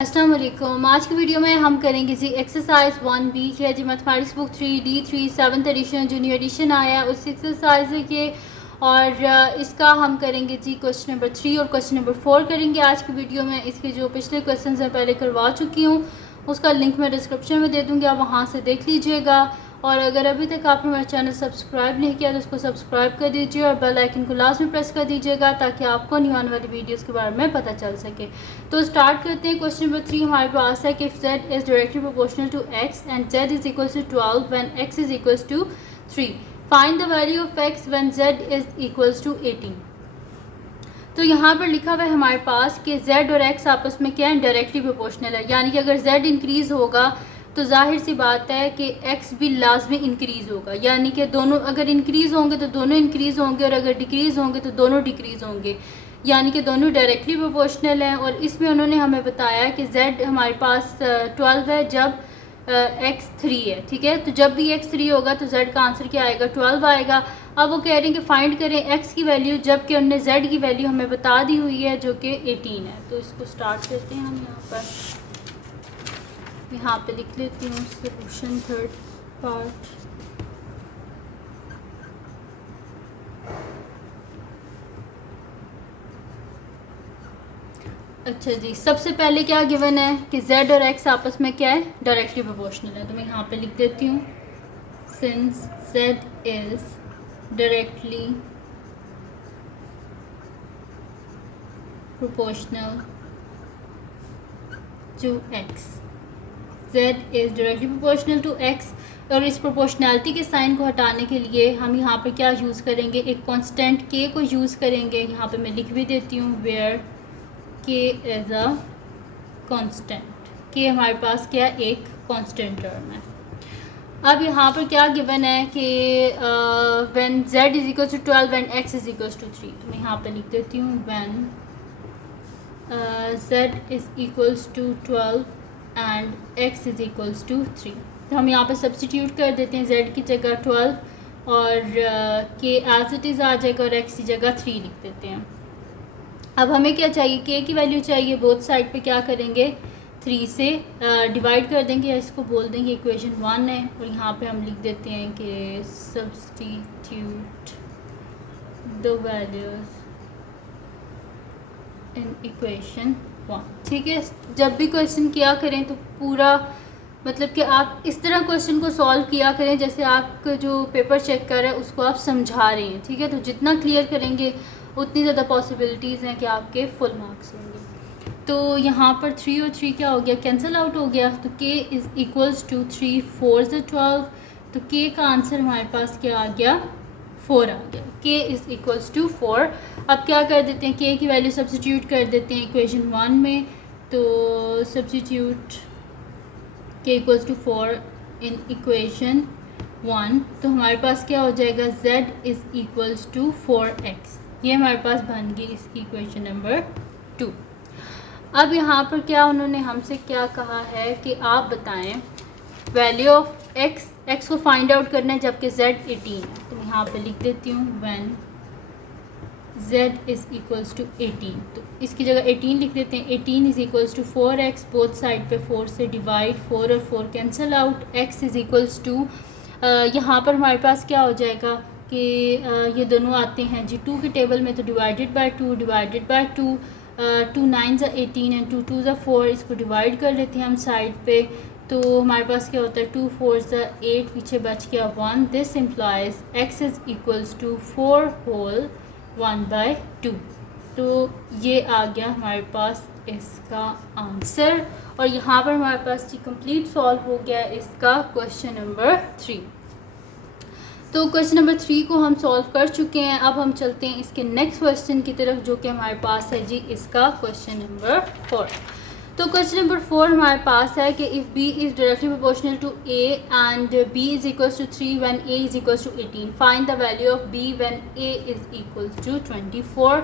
अस्सलाम वालेकुम। आज की वीडियो में हम करेंगे जी एक्सरसाइज 1B की है जी mathematics book 3D3 7th edition junior edition आया है उस एक्सरसाइज के। और इसका हम करेंगे जी क्वेश्चन नंबर 3 और क्वेश्चन नंबर 4 करेंगे आज की वीडियो में। इसके जो पिछले क्वेश्चन हैं पहले करवा चुकी हूँ, उसका लिंक मैं डिस्क्रिप्शन में दे दूँगी, आप वहाँ से देख लीजिएगा। और अगर अभी तक आपने मेरा चैनल सब्सक्राइब नहीं किया तो उसको सब्सक्राइब कर दीजिए और बेल आइकन को लास्ट में प्रेस कर दीजिएगा ताकि आपको न्यू आने वाली वीडियोस के बारे में पता चल सके। तो स्टार्ट करते हैं। क्वेश्चन नंबर 3 हमारे पास है कि if z is directly proportional to x and z is equal to 12 when x is equal to 3, find the value of x when z is equal to 18। तो यहाँ पर लिखा हुआ है हमारे पास कि z और x आपस में क्या है, डायरेक्टली प्रोपोर्शनल है। यानी कि अगर z इंक्रीज़ होगा तो जाहिर सी बात है कि x भी लाजमी इंक्रीज़ होगा। यानी कि दोनों अगर इंक्रीज़ होंगे तो दोनों इंक्रीज़ होंगे और अगर डिक्रीज़ होंगे तो दोनों डिक्रीज़ होंगे। यानी कि दोनों डायरेक्टली प्रोपोर्शनल हैं। और इसमें उन्होंने हमें बताया कि z हमारे पास 12 है जब x 3 है। ठीक है, तो जब भी x 3 होगा तो z का आंसर क्या आएगा, 12 आएगा। अब वो कह रहे हैं कि फाइंड करें x की वैल्यू, जबकि उन्होंने z की वैल्यू हमें बता दी हुई है जो कि 18 है। तो इसको स्टार्ट करते हैं हम। यहाँ पे लिख लेती हूँ सोल्यूशन थर्ड पार्ट। अच्छा जी, सबसे पहले क्या गिवन है कि z और x आपस में क्या है, डायरेक्टली प्रोपोर्शनल है। तो मैं यहाँ पे लिख देती हूँ since z is directly proportional to x, z is directly proportional to x। और इस प्रोपोर्शनैलिटी के साइन को हटाने के लिए हम यहाँ पे क्या यूज़ करेंगे, एक कांस्टेंट k को यूज़ करेंगे। यहाँ पे मैं लिख भी देती हूँ where k as a constant. k हमारे पास क्या, एक कांस्टेंट टर्म है। अब यहाँ पर क्या गिवन है कि when z is equal to 12 when x is equal to 3। तो मैं यहाँ पे लिख देती हूँ when z is equal to 12 and x is equals to 3। तो हम यहाँ पे सब्सटीट्यूट कर देते हैं, z की जगह 12 और k एज इट इज़ आ जाएगा और x की जगह 3 लिख देते हैं। अब हमें क्या चाहिए, k की वैल्यू चाहिए। बोथ साइड पे क्या करेंगे, 3 से डिवाइड कर देंगे या इसको बोल देंगे इक्वेशन 1 है। और यहाँ पे हम लिख देते हैं कि substitute the values in equation 1। ठीक है, जब भी क्वेश्चन किया करें तो पूरा मतलब कि आप इस तरह क्वेश्चन को सॉल्व किया करें जैसे आप जो पेपर चेक कर रहे हैं उसको आप समझा रहे हैं। ठीक है, तो जितना क्लियर करेंगे उतनी ज़्यादा पॉसिबिलिटीज़ हैं कि आपके फुल मार्क्स होंगे। तो यहाँ पर 3 और 3 क्या हो गया, कैंसिल आउट हो गया। तो k इज़ इक्वल्स टू 3 4 से 12। तो k का आंसर हमारे पास क्या आ गया, 4 आ गया। k is equals to 4। अब क्या कर देते हैं, k की वैल्यू सब्सटीट्यूट कर देते हैं इक्वेशन 1 में। तो substitute k equals to 4 in equation 1। तो हमारे पास क्या हो जाएगा, z is equals to 4x। ये हमारे पास बन गई इसकी इक्वेशन नंबर 2। अब यहाँ पर क्या उन्होंने हमसे क्या कहा है कि आप बताएं वैल्यू ऑफ x को फाइंड आउट करना है जबकि z 18 है। तो मैं यहाँ पे लिख देती हूँ when z is equals to 18। तो इसकी जगह 18 लिख देते हैं। 18 is equals to 4x, both side पे 4 से डिवाइड, 4 और 4 cancel out. x is equals to यहाँ पर हमारे पास क्या हो जाएगा कि ये दोनों आते हैं जी 2 के टेबल में, तो divided by 2 divided by 2, 2 9 18 and 2 2 4। इसको डिवाइड कर लेते हैं हम साइड पे। तो हमारे पास क्या होता है 2 4 8, पीछे बच गया 1। This implies x is equals to 4 whole 1/2। तो ये आ गया हमारे पास इसका आंसर। और यहाँ पर हमारे पास जी कंप्लीट सॉल्व हो गया इसका क्वेश्चन नंबर 3। तो क्वेश्चन नंबर 3 को हम सॉल्व कर चुके हैं। अब हम चलते हैं इसके नेक्स्ट क्वेश्चन की तरफ जो कि हमारे पास है जी इसका क्वेश्चन नंबर 4। तो क्वेश्चन नंबर 4 हमारे पास है कि if b is directly proportional to a and b is equals to 3 when a is equals to 18, find the value of b when a is equals to 24।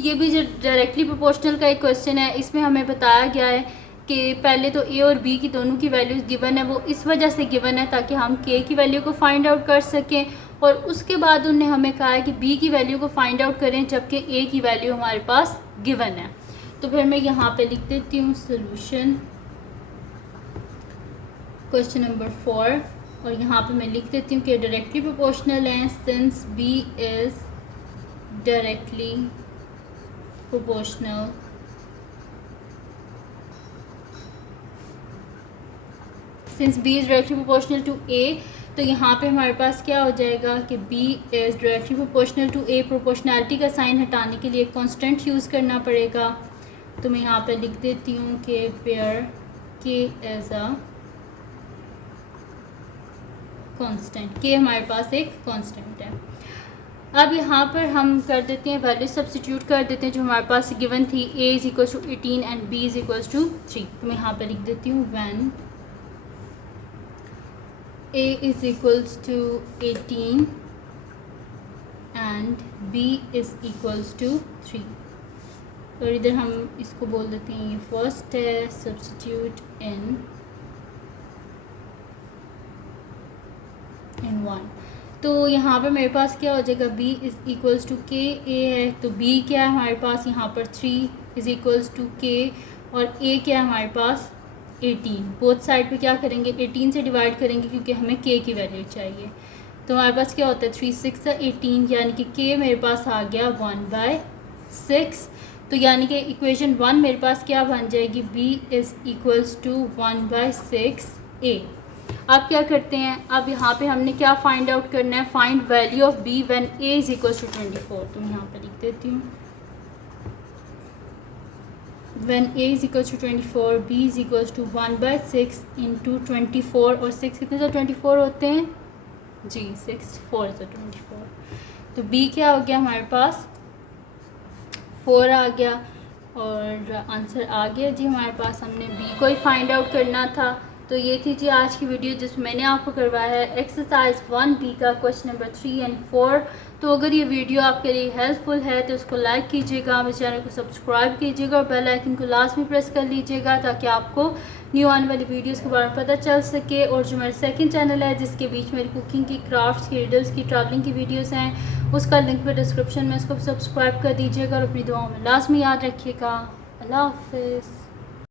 ये भी जो directly proportional का एक question है, इसमें हमें बताया गया है कि पहले तो a और b की दोनों की वैल्यूज़ गिवन है। वो इस वजह से गिवन है ताकि हम k की वैल्यू को फाइंड आउट कर सकें। और उसके बाद उन्होंने हमें कहा है कि b की वैल्यू को फाइंड आउट करें जबकि a की वैल्यू हमारे पास गिवन है। तो फिर मैं यहाँ पे लिख देती हूँ सोल्यूशन क्वेश्चन नंबर 4, और यहाँ पे मैं लिख देती हूँ कि डायरेक्टली प्रोपोर्शनल है since b is directly proportional since b is directly proportional to a। तो यहाँ पे हमारे पास क्या हो जाएगा कि b is directly proportional to a। Proportionality का साइन हटाने के लिए कांस्टेंट यूज़ करना पड़ेगा। तो मैं यहाँ पे लिख देती हूँ कि where k as a constant, k हमारे पास एक कांस्टेंट है। अब यहाँ पर हम कर देते हैं वैल्यू सब्स्टिट्यूट कर देते हैं जो हमारे पास गिवन थी, a is equal to 18 and b is equal to 3। तो मैं यहाँ पे लिख देती हूँ when a is equals to 18 and b is equals to 3। और इधर हम इसको बोल देते हैं ये फर्स्ट है, सब्स्टिट्यूट इन 1। तो यहाँ पर मेरे पास क्या हो जाएगा, b is equals to k, a है तो b क्या है हमारे पास यहाँ पर 3 इज़ इक्वल्स टू k, और a क्या है हमारे पास 18। बोथ साइड पे क्या करेंगे 18 से डिवाइड करेंगे क्योंकि हमें k की वैल्यू चाहिए। तो हमारे पास क्या होता है 3 6 18, यानी कि k मेरे पास आ गया 1/6। तो यानी कि इक्वेशन 1 मेरे पास क्या बन जाएगी, b is equals to 1/6 a। अब क्या करते हैं, अब यहाँ पे हमने क्या फाइंड आउट करना है, find value of b when a is equals to 24। तो मैं यहाँ पे लिख देती हूँ when a is equals to 24, b is equals to 1/6 into 24, और 6 कितने से 24 होते हैं जी, 6 4 से 24। तो b क्या हो गया हमारे पास 4 आ गया, और आंसर आ गया जी हमारे पास। हमने b को ही फाइंड आउट करना था। तो ये थी जी आज की वीडियो जिसमें मैंने आपको करवाया है एक्सरसाइज 1b का क्वेश्चन नंबर 3 एंड 4। तो अगर ये वीडियो आपके लिए हेल्पफुल है तो उसको लाइक कीजिएगा, मेरे चैनल को सब्सक्राइब कीजिएगा और बेल आइकन को लाजमी प्रेस कर लीजिएगा ताकि आपको न्यू आने वाली वीडियोस के बारे में पता चल सके। और जो मेरा सेकंड चैनल है जिसके बीच मेरी कुकिंग की, क्राफ्ट्स की, रिडल्स की, ट्रैवलिंग की वीडियोस हैं, उसका लिंक पे डिस्क्रिप्शन में, उसको सब्सक्राइब कर दीजिएगा और अपनी दुआओं में लाजमी याद रखिएगा। अल्लाह हाफिज़।